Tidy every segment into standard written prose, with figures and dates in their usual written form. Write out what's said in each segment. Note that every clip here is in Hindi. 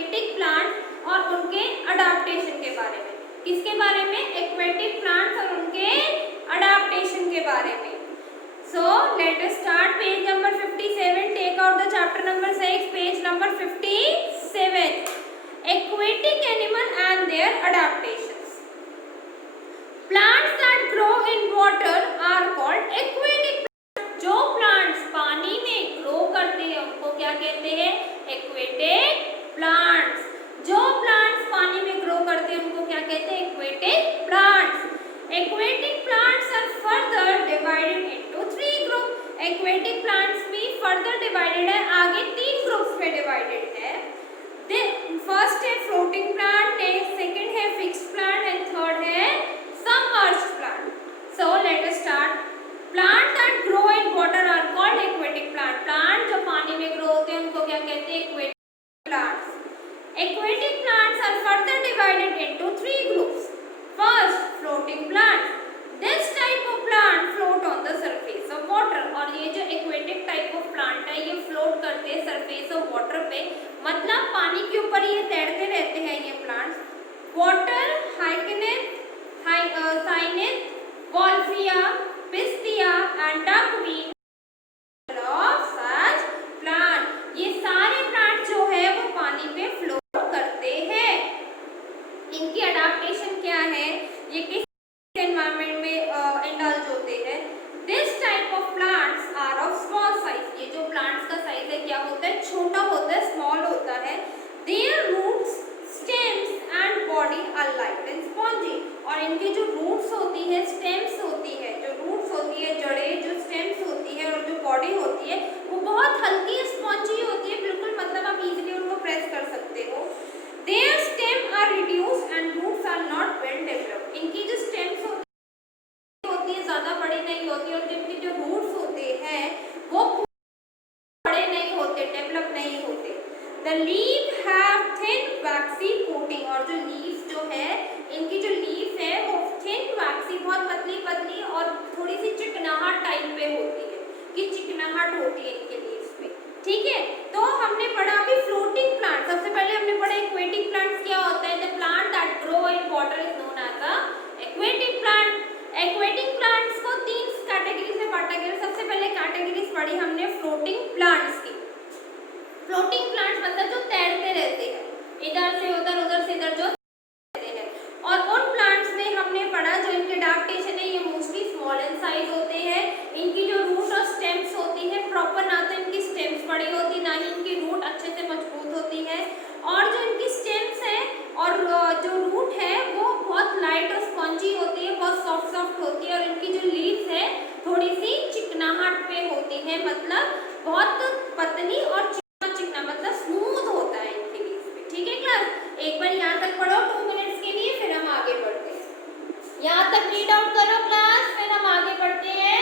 एक्वेटिक प्लांट्स और उनके अडाप्टेशन के बारे में। किसके बारे में? एक्वेटिक प्लांट्स और उनके अडाप्टेशन के बारे में। So let us start page number 57. Take out the chapter number 6, page number 57. Aquatic animal and their adaptations. Plants that grow in water are called aquatic plants. जो plants पानी में grow करते हैं उनको क्या कहते हैं? Aquatic plants. जो plants पानी में grow करते हैं उनको क्या कहते हैं? Aquatic plants. Aquatic plants are further divided into 3 groups. Aquatic plants भी further divided है, आगे 3 groups में divided है. फर्स्ट है floating plant, second है fixed plant and third है submerged plant. So let us start. Plants that grow in water are called aquatic plant. Plant जो पानी में grow होते हैं उनको क्या कहते हैं? Aquatic plants. Aquatic plants are further divided into 3 groups. First, floating plants. This type of plant float on the surface of water. और ये जो aquatic type of plant है ये float करते हैं surface of water पे, मतलब पानी के ऊपर ये तैरते रहते हैं ये plants. Water, Hydrangeas, Cyanid, Wolfia, Pistia and duckweed of such plant. ये सारे plant जो है वो पानी पे float करते हैं. इनकी अडाप्टेशन क्या है? ये किस एनवायरनमेंट में इंडल्ज होते हैं? This type of plants are of small size. ये जो प्लांट्स का साइज है क्या होता है? छोटा होता है, स्मॉल होता है. Their roots, stems and body are light and spongy. और इनकी जो रूट्स होती है, स्टेम्स होती है, जो रूट्स होती है, जड़ें, जो स्टेम्स होती है और जो बॉडी होती है वो बहुत हल्की स्पॉन्जी होती है, बिल्कुल मतलब आप इजीली उनको प्रेस कर सकते हो. Their stem are reduced and roots are not well developed. इनकी जो stems होती है ज़्यादा बड़ी नहीं होती और जिनके जो roots होते हैं वो बड़े नहीं होते, डेवलप नहीं होते. The leaves have thin waxy coating. और जो leaves जो है इनकी जो leaf है वो thin waxy बहुत पतली पतली और थोड़ी सी चिकनाहट टाइप पे होती है, कि चिकनाहट होती है इनके leaves पे. ठीक है, तो हमने पढ़ा अभी फ्लोटिंग प्लांट. सबसे पहले हमने पढ़ा एक्वेटिक प्लांट्स क्या होता है. The plant that grow in water is known as a aquatic plant. Aquatic plants को 3 कैटेगरीज में बांटा गया. सबसे पहले कैटेगरीज पढ़ी हमने फ्लोटिंग प्लांट्स की. फ्लोटिंग प्लांट्स मतलब जो तैरते रहते हैं, इधर से उधर, उधर से इधर, जो तैरते हैं. और उन प्लांट्स में हमने पढ़ा जो इनके अडैप्टेशन है ये मोस्टली स्मॉल इन साइज होते हैं. इनकी जो रूट और स्टेम्स होती है प्रॉपर, ना तो इनकी स्टेम्स बड़ी होती ना ही इनकी रूट अच्छे से मजबूत होती है. और जो इनकी स्टेम्स है और जो रूट है वो बहुत लाइट और स्पॉन्जी होती है, बहुत सॉफ्ट सॉफ्ट होती है. और इनकी जो लीव्स है थोड़ी सी चिकनाहट पे होती है, मतलब बहुत पतली और चिकना चिकना, मतलब स्मूथ होता है इनकी लीव्स पे. ठीक है क्लास, एक बार यहाँ तक पढ़ो 2 मिनट्स के लिए, फिर हम आगे बढ़ते हैं. यहाँ तक रीड आउट करो क्लास, फिर हम आगे बढ़ते हैं.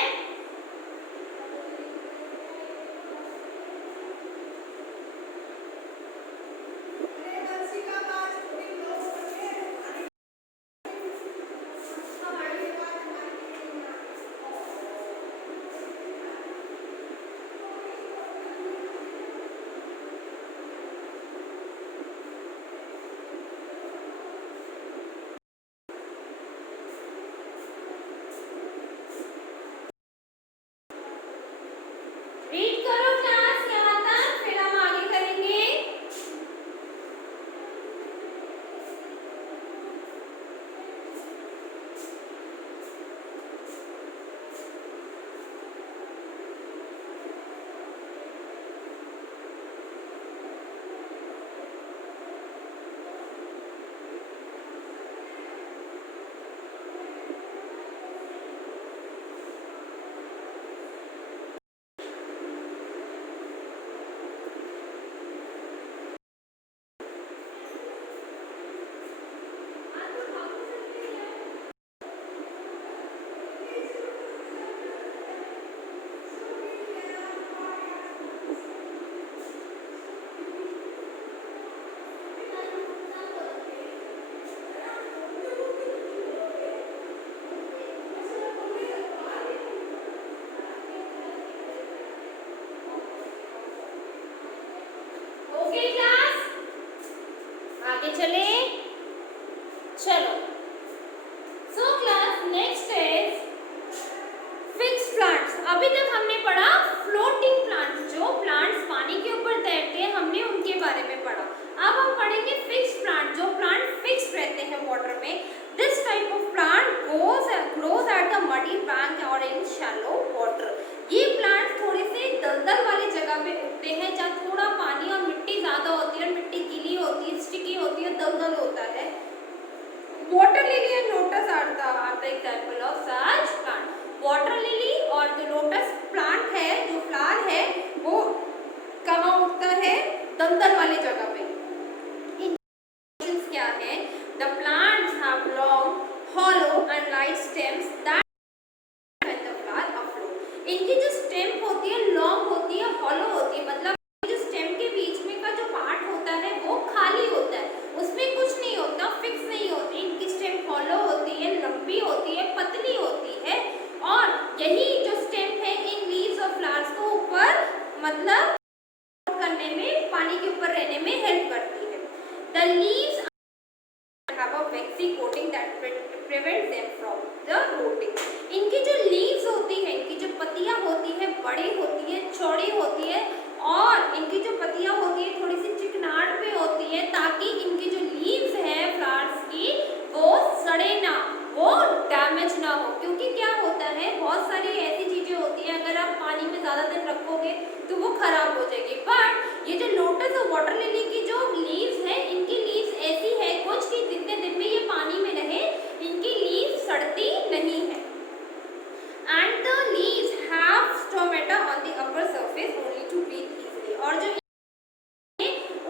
Next is fixed plants. अभी तक हमने पढ़ा फ्लोटिंग प्लांट्स, जो प्लांट्स पानी के ऊपर तैरते हैं, हमने उनके बारे में पढ़ा। अब हम पढ़ेंगे फिक्स्ड प्लांट, जो प्लांट फिक्स्ड रहते हैं वाटर में। This type of plant grows at the muddy bank और इन शैलो वाटर। ये प्लांट थोड़े से दलदल वाली जगह पे उगते हैं, जहाँ थोड़ा पानी और मिट्टी ज्यादा होती है, और मिट्टी गीली होती है, स्टिकी होती है, दलदल होता है। Water lily and lotus are the example of such plant. Water lily और जो लोटस प्लांट है, जो फ्लावर है, वो कहाँ उगता है? दलदल वाली जगह पे। क्या है? The plants have long, hollow and light stems that when the flower upflow। इनकी जो स्टेम होती है लॉन्ग होती है, hollow होती है, मतलब जो स्टेम के बीच में का जो पार्ट होता है वो खाली होता है, उसमें कुछ नहीं होता, फिक्स नहीं होती। इनकी स्टेम hollow होती है, लंबी होती है, पतली होती है, और यही जो स्टेम है इन लीव्स और फ्लावर्स को ऊपर मतलब करने में, पानी के ऊपर रहने में हेल्प करती है। The leaves have a waxy coating that prevents them from the rotting। इनकी जो लीव्स होती है, इनकी जो पत्तियां होती है, बड़ी होती है, चौड़ी होती है, और इनकी जो पत्तियां होती है थोड़ी सी चिकनाहट पे होती है, ताकि इनकी जो लीव्स है फ्लावर्स की वो सड़े ना, वो डैमेज ना हो। क्योंकि क्या होता है, बहुत सारी ऐसी चीजें होती हैं, अगर आप पानी में ज्यादा दिन रखोगे तो वो खराब हो जाएगी। बट ये जो लोटस और वाटर लिली की जो लीव्स है, इनकी लीव्स ऐसी है कुछ कि जितने दिन में ये पानी में रहे, इनकी लीव्स सड़ती नहीं है। And the leaves have stomata on the upper surface only to breathe easily. और जो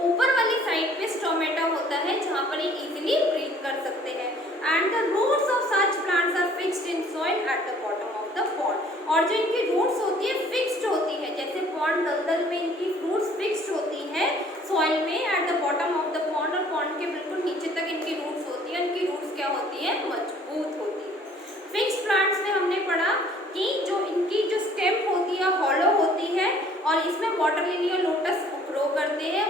ऊपर वाली साइड पे स्टोमेटा होता है, जहाँ पर ये इजीली ब्रीथ कर सकते हैं। And the roots of such plants are fixed in soil at the bottom of the pond. और जो इनकी रूट्स होती है फिक्स्ड होती है, जैसे पॉन्ड दलदल में इनकी रूट्स फिक्स्ड होती है सॉइल में, eight the bottom of the pond, और पॉन्ड के बिल्कुल नीचे तक इनकी रूट्स होती है। इनकी रूट्स क्या होती है? मजबूत होती है। फिक्स्ड प्लांट्स में हमने पढ़ा कि जो इनकी जो स्टेम होती है हॉलो होती है, और इसमें वाटर लिली और लोटस ग्रो करते हैं।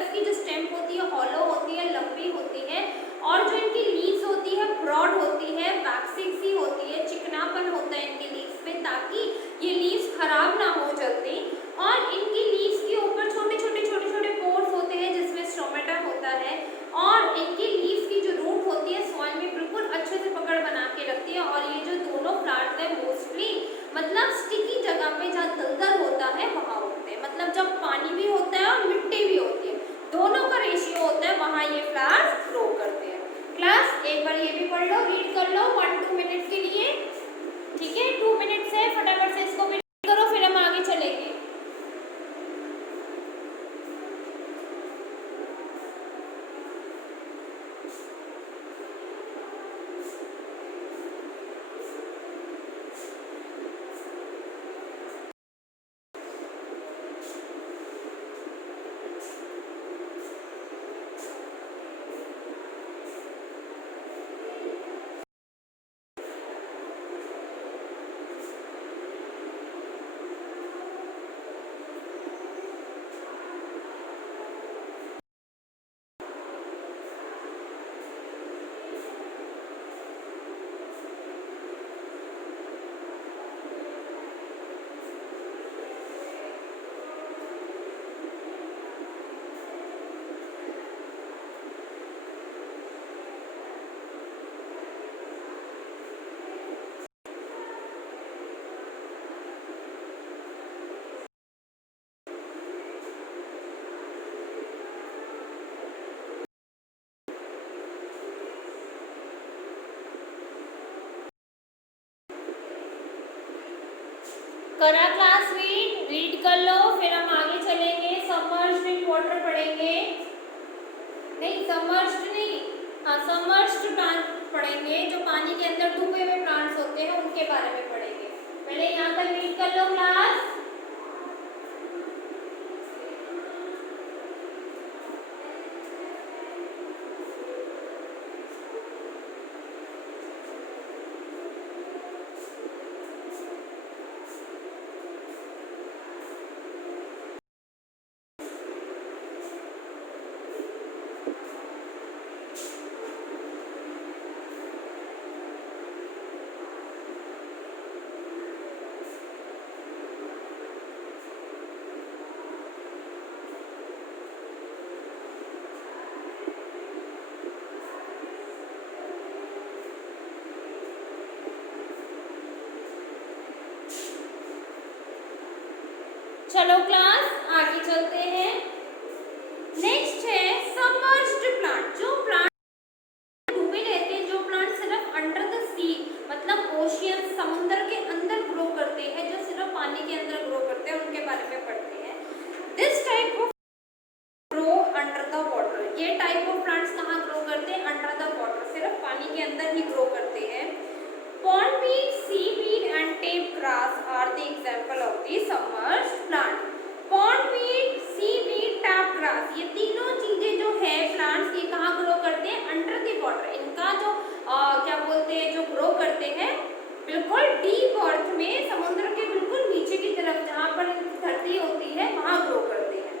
की जो स्टेम होती है हॉलो होती है, लंबी होती है, और जो इनकी लीव्स होती है ब्रॉड होती है, वैक्सी सी होती है, चिकनापन होता है इनकी लीव्स पे, ताकि ये लीव्स खराब ना हो जल्दी। और इनकी लीव्स के ऊपर छोटे छोटे पोर्स होते हैं, जिसमें स्टोमेटा होता है, और इनकी लीव्स की जो रूट होती है सॉइल में बिल्कुल अच्छे से पकड़ बना के रखती है। और ये जो दोनों प्लांट्स है मोस्टली मतलब स्टिकी जगह पे जहाँ दलदल होता है वहाँ उगते हैं, मतलब जब पानी भी होता है और मिट्टी भी होती है, दोनों का रेशियो होता है, वहाँ ये फ्लावर्स ग्रो करते हैं। क्लास एक बार ये भी पढ़ लो, रीड कर लो 1-2 मिनट के लिए, ठीक है? 2 मिनट से फटाफट से इसको भी रीड करो, फिर हम आगे चलेंगे। करा क्लास रीड कर लो, फिर हम आगे चलेंगे। सबमर्ज्ड इन वाटर पढ़ेंगे, नहीं सबमर्ज्ड नहीं, हाँ सबमर्ज्ड प्लांट पढ़ेंगे, जो पानी के अंदर डूबे हुए प्लांट्स होते हैं उनके बारे में पढ़ेंगे। पहले यहाँ तक रीड कर लो क्लास। चलो क्लास आगे चलते हैं। नेक्स्ट है सबमर्ज्ड प्लांट। जो प्लांट डूबे रहते हैं, जो प्लांट सिर्फ अंडर द सी मतलब ओशियन समुद्र के अंदर ग्रो करते हैं, जो सिर्फ पानी के अंदर ग्रो करते हैं, उनके बारे में पढ़ते हैं। This type of grow under the water. ये टाइप ऑफ प्लांट्स कहाँ ग्रो करते हैं? अंडर द वाटर, सिर्फ पानी के अंदर ही ग्रो करते हैं। Pondweed, seaweed and tape grass are the example of the submerged plant. Pondweed, seaweed, tape grass, ये तीनों चीजें जो है प्लांट्स, ये कहाँ ग्रो करते हैं? Under the water. इनका जो क्या बोलते हैं, जो ग्रो करते हैं बिल्कुल डीप अर्थ में, समुद्र के बिल्कुल नीचे की तरफ जहाँ पर धरती होती है वहाँ ग्रो करते हैं।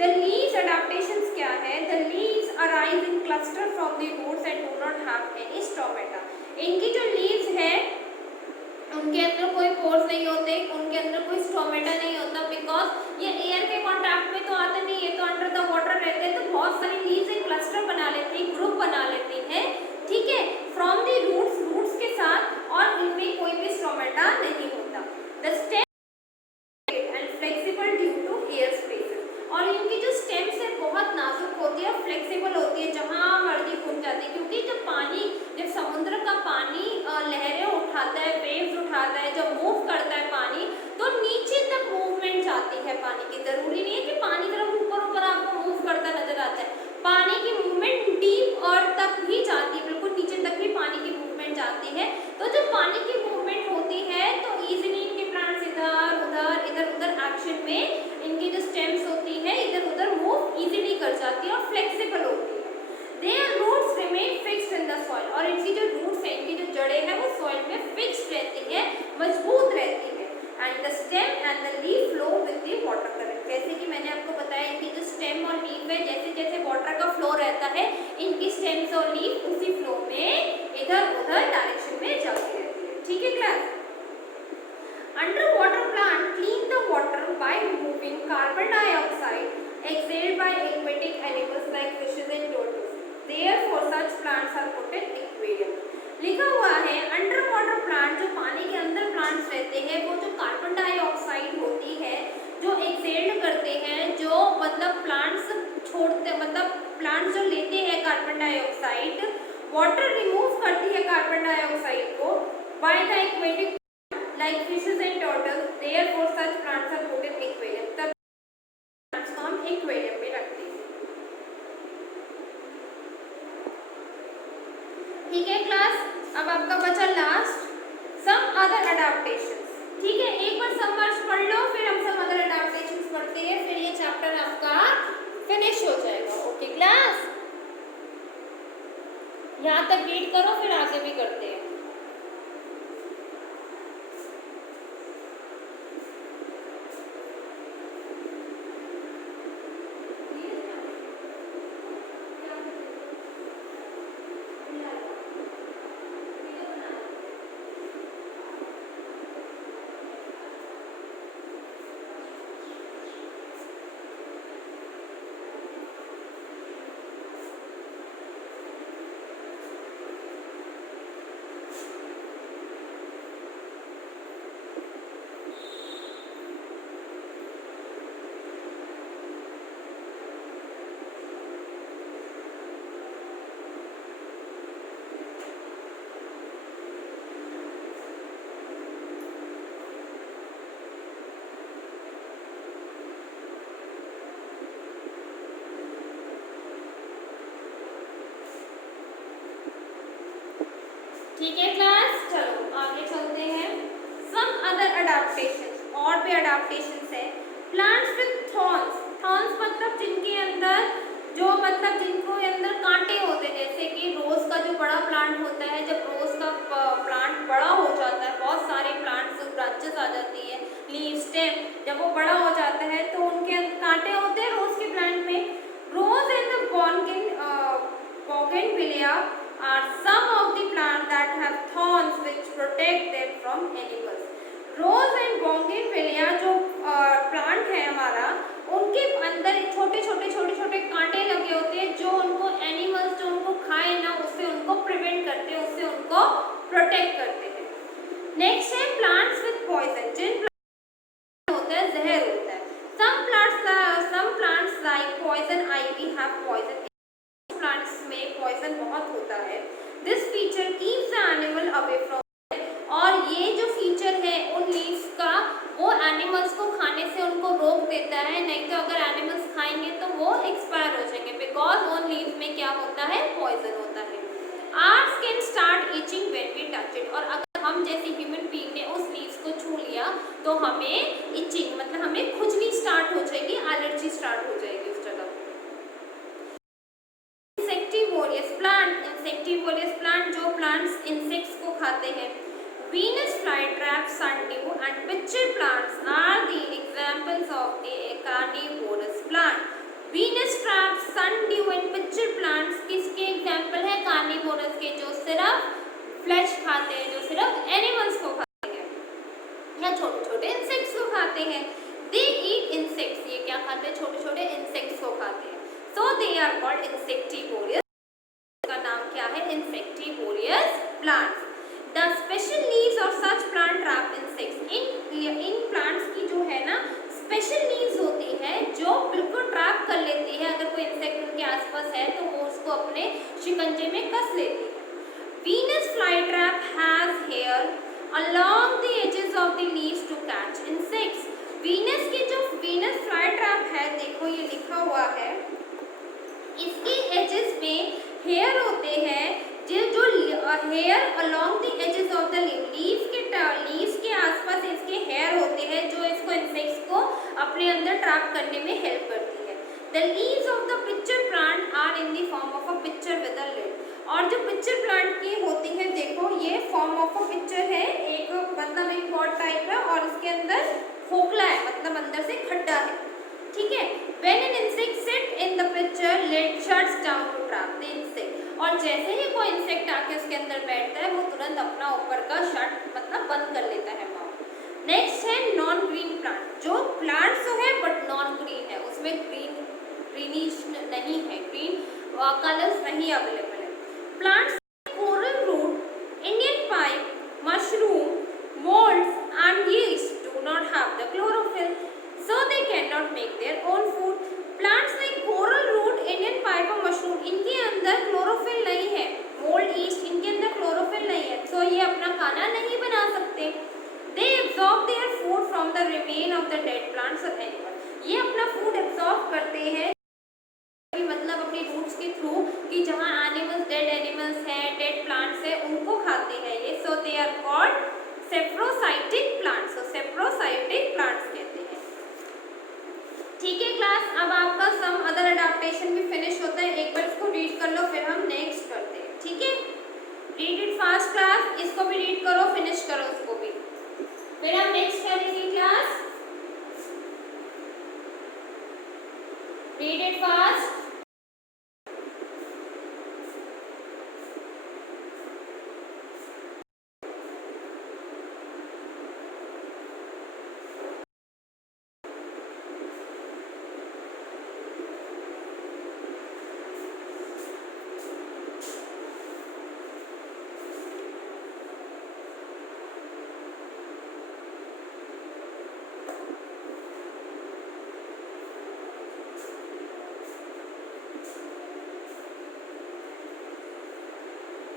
The leaves adaptations क्या है? The leaves arise in cluster from the roots and do not have any stomata. इनकी जो leaves है उनके अंदर कोई पोर्स नहीं होते, उनके अंदर कोई स्टोमेटा नहीं होता, बिकॉज ये एयर के कॉन्टैक्ट में तो आते नहीं है, तो अंडर द वाटर रहते हैं, तो बहुत सारी लीव्स एक क्लस्टर बना लेती हैं, ग्रुप बना लेती हैं, ठीक है, फ्रॉम द रूट्स के साथ, और इनमें कोई भी स्टोमेटा नहीं होता। The stem and flexible due to air spaces, और इनकी जो स्टेम्स है बहुत नाजुक होती है, फ्लेक्सिबल होती है, जहाँ मर्जी घूम जाती है, क्योंकि जब समुद्र का पानी लहरें उठाता है, वेव्स उठाता है, जब मूव करता है पानी, तो नीचे तक मूवमेंट जाती है पानी की। जरूरी नहीं है कि पानी तरफ ऊपर आपको मूव करता नजर आता है, पानी की मूवमेंट डीप अर्थ तक ही जाती है, बिल्कुल नीचे तक भी पानी की मूवमेंट जाती है। तो जब पानी की मूवमेंट होती है तो इजीली इनके प्लांट्स इधर उधर एक्शन में इनकी जो स्टेम्स होती है इधर उधर मूव इजीली कर जाती है और फ्लेक्सिबल होती है। Their roots remain fixed in the soil, और इनकी जो रूट्स है, इनकी जो जड़ें हैं वो सॉइल में फिक्स्ड रहती है, मजबूत रहती है। And the stem and the leaf flow with the water current. जैसे कि मैंने आपको बताया, इनकी जो स्टेम और लीफ है, जैसे जैसे वाटर का फ्लो रहता है, इनकी स्टेम्स और लीफ उसी फ्लो में इधर उधर डायरेक्शन में चलती रहती है। ठीक है class? Underwater plant clean the water by removing carbon dioxide exhaled by aquatic animals like fishes and turtles. Therefore, such plants are put in aquarium. लिखा हुआ है अंडर वाटर प्लांट, जो पानी के अंदर प्लांट्स रहते हैं, वो जो कार्बन डाइऑक्साइड होती है जो एक्सेल्ड करते हैं, जो मतलब प्लांट्स छोड़ते, मतलब प्लांट्स जो लेते हैं कार्बन डाइऑक्साइड, वाटर रिमूव करती है कार्बन डाइऑक्साइड को by the aquatic like fishes and turtles, therefore such plants are put in aquarium. तब प्लांट्स को हम एक्वेरियम में रखते हैं। ठीक है क्लास? अब आपका बचा लास्ट सम अदर अडेप्टेशंस। ठीक है, एक बार सबमर्ज पढ़ लो, फिर हम सम अदर अडेप्टेशंस पढ़ते हैं, फिर ये चैप्टर आपका फिनिश हो जाएगा। Okay class? यहाँ तक रीड करो, फिर आगे भी करते हैं। ठीक है क्लास? चलो आगे चलते हैं। सम अदर अडेप्टेशंस, और भी अडेप्टेशंस है। प्लांट्स विद थॉर्न्स, थॉर्न्स मतलब जिनके अंदर जिनको अंदर कांटे होते हैं, जैसे कि रोज का जो बड़ा प्लांट होता है, जब रोज का प्लांट बड़ा हो जाता है, बहुत सारे प्लांट्स ब्रांचेस आ जाती है, लीव स्टेम, जब वो बड़ा हो जाता है तो उनके कांटे होते हैं रोज के प्लांट में। Rose and bougainvillea are some of the plants that have thorns which protect them from animals. Rose and bougainvillea जो प्लांट है हमारा, उनके अंदर छोटे छोटे कांटे लगे होते हैं, जो उनको एनिमल्स जो उनको खाए ना, उससे उनको प्रिवेंट करते हैं, उससे उनको प्रोटेक्ट करते हैं। नेक्स्ट है प्लांट्स विद पॉइजन, जिन प्लांट होता है जहर होता है, अवे फ्रॉम, और ये जो फीचर है उन लीव्स का वो एनिमल्स को खाने से उनको रोक देता है, नहीं तो अगर एनिमल्स खाएंगे तो वो एक्सपायर हो जाएंगे, बिकॉज उन लीव्स में क्या होता है, पॉइजन होता है। Our skin start itching when we touch it, और अगर हम जैसे ह्यूमन बीइंग ने उस लीव्स को छू लिया तो हमें इचिंग मतलब हमें खुजली स्टार्ट हो जाएगी, एलर्जी स्टार्ट हो जाएगी उस जगह। इंसेक्टिवोरियस प्लांट, इंसेक्टिवोरियस प्लांट जो प्लांट्स इंसेक्ट्स को खाते हैं। Venus flytrap, sundew and pitcher plants are the examples of the carnivorous plant. Venus trap, sundew and pitcher plants किसके एग्जाम्पल है, कार्निवोरस के, जो सिर्फ फ्लैश खाते हैं, जो सिर्फ एनिमल्स को खाते हैं या छोटे छोटे इंसेक्ट्स को खाते हैं। They eat insects, ये क्या खाते हैं, छोटे छोटे इंसेक्ट्स को खाते हैं। So they are called insectivorous, का नाम क्या है, insectivorous plants। The special leaves of such plant trap insects, in plants की जो है ना स्पेशल लीव्स होती है जो बिल्कुल ट्रैप कर लेती है, अगर कोई इंसेक्ट उनके आसपास है तो वो उसको अपने शिकंजे में कस लेती है। Venus flytrap has hair along the edges of the leaves to catch insects. Venus की जो Venus flytrap है, देखो ये लिखा हुआ है, इसके एजेस में हेयर होते हैं, जो hair along the edges of the leaves के आसपास इसके हेयर होते हैं जो इसको इंसेक्ट्स को अपने अंदर ट्रैप करने में हेल्प करती है। The leaves of the pitcher plant are in the form of a pitcher with a lid, और जो पिक्चर प्लांट की होती है, देखो ये फॉर्म ऑफ अ पिक्चर है, एक मतलब एक पॉट टाइप है और इसके अंदर खोखला है, मतलब अंदर से खड्डा है, ठीक है। When an insect sit in the picture, lid shuts down to trap the insect, और जैसे ही कोई इंसेक्ट आके उसके अंदर बैठता है वो तुरंत अपना ऊपर का शट मतलब बंद कर लेता है माउथ। नेक्स्ट है नॉन ग्रीन प्लांट, जो प्लांट तो है बट नॉन ग्रीन है, उसमें ग्रीनिश नहीं है, ग्रीन कलर्स नहीं अवेलेबल है। Plants coral root, Indian pipe, mushroom, moulds and yeast do not have the chlorophyll, so they cannot make their own food. Plants like coral root, Indian pipe और मशरूम, इनके अंदर क्लोरोफिल नहीं है, मोल्ड, ईस्ट, इनके अंदर क्लोरोफिल नहीं है, तो ये अपना खाना नहीं बना सकते। They absorb their food from the remain of the dead plants or animals, ये अपना फूड एब्जॉर्ब करते हैं मतलब अपनी रूट्स के थ्रू, कि जहाँ एनिमल्स, डेड एनिमल्स हैं, डेड प्लांट्स हैं, उनको खाते हैं ये। So they are called saprophytic plants, so saprophytic plants कहते हैं। ठीक है क्लास, अब आपका सम अदर अडेप्टेशन भी फिनिश होता है, एक बार इसको रीड कर लो फिर हम नेक्स्ट करते हैं, ठीक है। रीड इट फास्ट क्लास, इसको भी रीड करो, फिनिश करो इसको भी, फिर हम नेक्स्ट करेंगे class. Read it fast.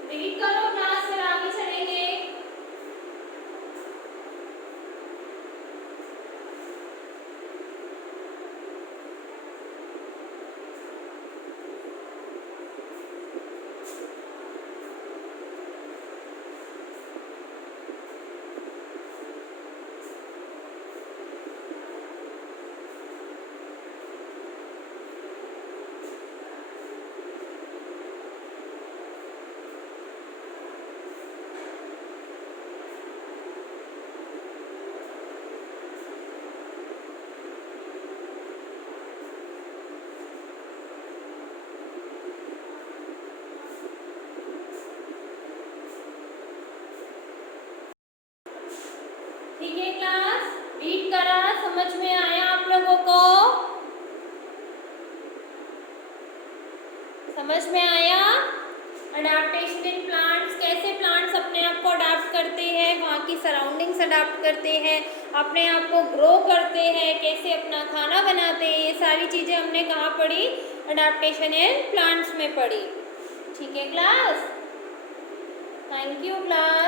Read करो क्लास, फिर आगे चलेंगे। ठीक है क्लास, रीड करा, समझ में आया आप लोगों को, समझ में आया। अडेप्टेशन इन प्लांट्स, कैसे प्लांट्स अपने आप को अडेप्ट करते हैं, वहाँ की सराउंडिंग्स अडेप्ट करते हैं, अपने आप को ग्रो करते हैं, कैसे अपना खाना बनाते हैं, ये सारी चीज़ें हमने कहाँ पढ़ी, अडेप्टेशन इन प्लांट्स में पढ़ी। ठीक है क्लास, थैंक यू क्लास।